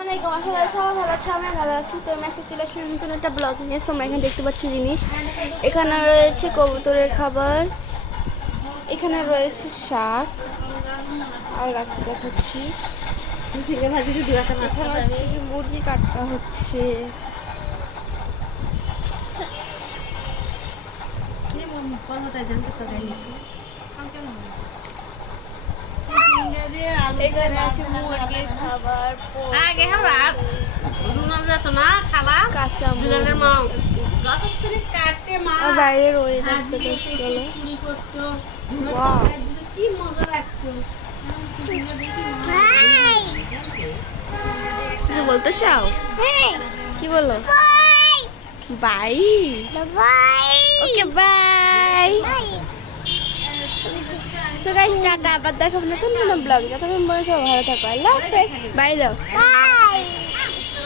আসসালামাইকুম, আশা করি সবাই ভালো আছে। আমি ভালো আছি। তো মেসেজ চলে আসলে নতুন একটা ব্লগ নিয়ে। তোমরা এখানে দেখতে পাচ্ছ জিনিস, এখানে রয়েছে কবুতরের খাবার, এখানে রয়েছে শাক আর রাখতে দেখাচ্ছি, মুরগি কাটা হচ্ছে। এখানে আছে মুরগির খাবার, আর বাইরের ওয়েদারটা চলো। কিছু বলতে চাও? কি বলো? Bye. Okay bye. So guys টাটা, আবার দেখাবো নতুন কোনো ব্লগ। যতক্ষণ পর্যন্ত সবাই ভালো থাকো। আল্লাহ হাফেজ। বাই দাও।